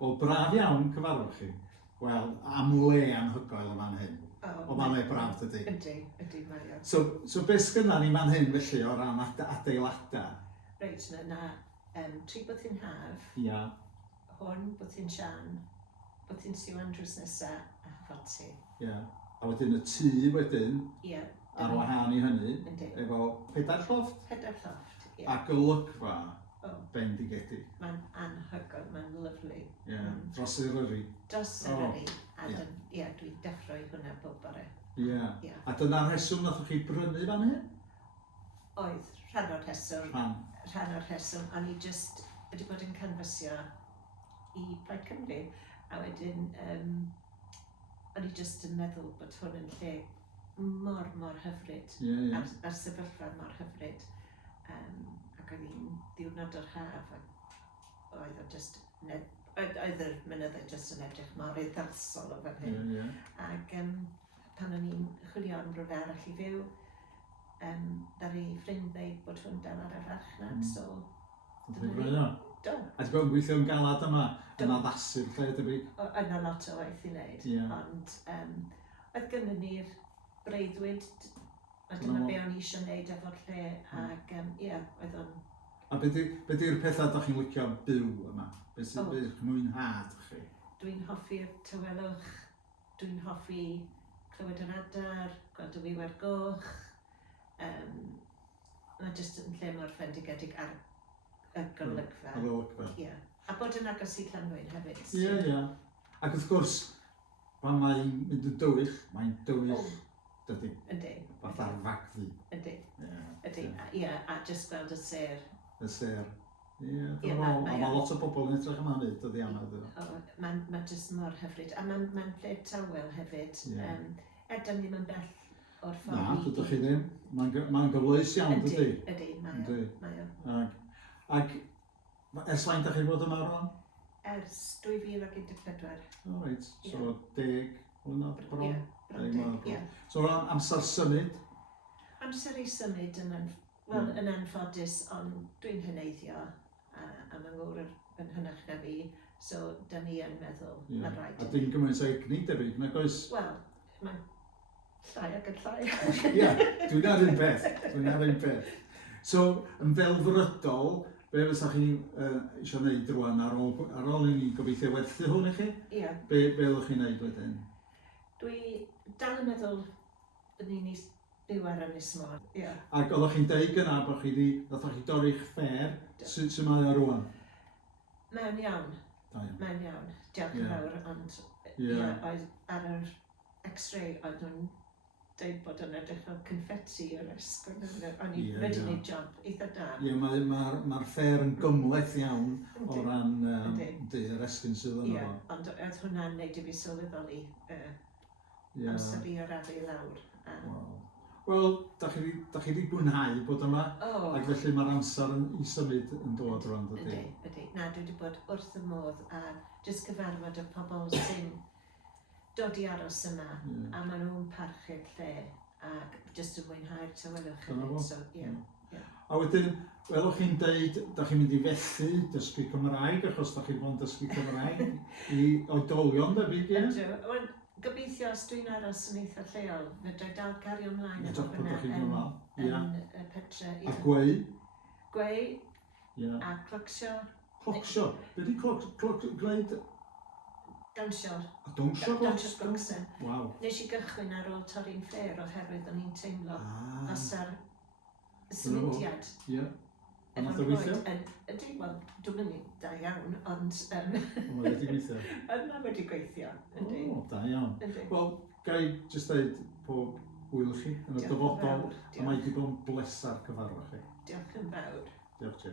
Wel, braf iawn cyfarfod chi. Wel, am le anhygoel y fan hyn. O fan le braf dydy. Ydy, mae o. So beth sgynna ni fan hyn felly o ran adeiladau? Reit, yna tri bod hi'n haf, Ia. hwn bod hi'n sian, bod hi'n siwan drws nesa a hyfoti. Ia. A wedyn y tŷ wedyn, Ie. ar wahân i hynny, Yndi. efo 4 llofft. 4 llofft, ie. A golygfa bendigedig. Mae'n anhygoel, mae'n lyflu. Ie, dros yr yri. Dros yr yri. A dwi'n dechrau hwnna bob bore. Ie. A dyna'r rheswm nathon chi brynu fan hyn? Oedd, rhan o'r rheswm. Rhan o'r rheswm, o'n i just wedi bod yn canfasio i Plaid Cymru. A wedyn, o'n i just yn meddwl bod hwn yn lle mor hyfryd. A'r sefyllfa mor hyfryd. Ac oedd hi'n ddiwrnod o'r haf, oedd o just, oedd yr mynyddau just yn edrych mor eiddarsol o fan hyn. Ac pan o'n i'n chwilio am rhywbeth arall i fyw, ddari ffrind ddeud bod hwn dan ar y farchnad, so... Do. A ti bod yn gweithio yn galad yma, yn addasu'r lle debyg? Yna lot o waith i wneud, ond oedd gynnu ni'r breuddwyd, a dyma be o'n i eisiau gwneud efo'r lle, ac oedd o'n... A beth yw'r pethau ydych chi'n licio byw yma? Beth yw'ch mwynhad chi? Dwi'n hoffi'r tywelwch, dwi'n hoffi clywed yr adar, gweld y wiwer goch. Mae jyst yn lle mor fendigedig ar y golygfa. Ar y golygfa. Ie. A bod yn agos i Llanwyn hefyd. Ie. Ac wrth gwrs, pan mae'n mynd yn dywych, mae'n dywych dydy. Ydy. Fath ar fagddi. Ydy. Ie, a jyst gweld y ser. Y ser. Ie, mae lot o bobl yn edrych yma nid, dydy anodd. Mae jyst mor hyfryd. A mae'n lle tawel hefyd. Edan ni'n yn bell o'r ffordd. Na, dydych chi ddim. Mae'n gyfleus iawn, dydy. Ydy, mae o. Ac ers faint ydych chi bod yma rwan? Ers 2014. O, reit. So 10 mlynedd bron? Ie, bron 10, ie. So rwan amser symud? Amser i symud yn anffodus, ond dwi'n hyneiddio a mae'n gwr yn hynach na fi, so da ni yn meddwl na rhaid. A dim gymaint o egni debyg, nag oes? Wel, mae'n llai ac yn llai. Ie, dwi'n ar un peth. So, yn ddelfrydol, be fysa chi eisiau gwneud rwan ar ôl i ni gobeithio werthu hwn i chi? Ie. Be ydych chi'n gwneud wedyn? Dwi dal yn meddwl bod ni'n byw ar Ynys Mon. Ac oeddech chi'n deud gyna bod chi wedi dorri'ch ffer, sut mae o rwan? Mae'n iawn. Mae'n iawn. Diolch yn fawr, ond oedd ar yr X-ray oedd nhw'n dweud bod yn edrych fel confetti o'r esgwyn. O'n i wedi gwneud job eitha da. Ie, mae'r ffer yn gymleth iawn o ran yr esgyn sydd yno fo. Ie, ond oedd hwnna'n neud i fi sylweddoli amser i arafu lawr. Wel, da chi wedi mwynhau bod yma, ac felly mae'r amser i symud yn dod rwan, dydy? Ydy. Na, dwi wedi bod wrth y modd a jyst cyfarfod y pobl sy'n dod i aros yma, a maen nhw'n parchu'r lle, ac jyst yn mwynhau'r tywelwch hefyd. A wedyn, welwch chi'n deud, da chi'n mynd i fethu dysgu Cymraeg, achos da chi'n bod yn dysgu Cymraeg i oedolion debyg, ie? Gobeithio os dwi'n aros yn eitha lleol, fedrai dal cario ymlaen efo hynna yn y petre. A gweu? Gweu, a clocsio. Clocsio? Be di gwneud? Dawnsio. A dawnsio glocsen. Waw. Nes i gychwyn ar ôl torri'n ffer oherwydd o'n i'n teimlo fasa'r symudiad. Ie. A nath o weithio? Ydy, wel, dwi'n mynd da iawn, ond... O, wedi gweithio? Yna wedi gweithio, ydy. O, da iawn. Wel, gai jyst dweud pob hwyl chi yn y dyfodol, a mae wedi bod yn blesar cyfarfod chi. Diolch yn fawr. Diolch ti.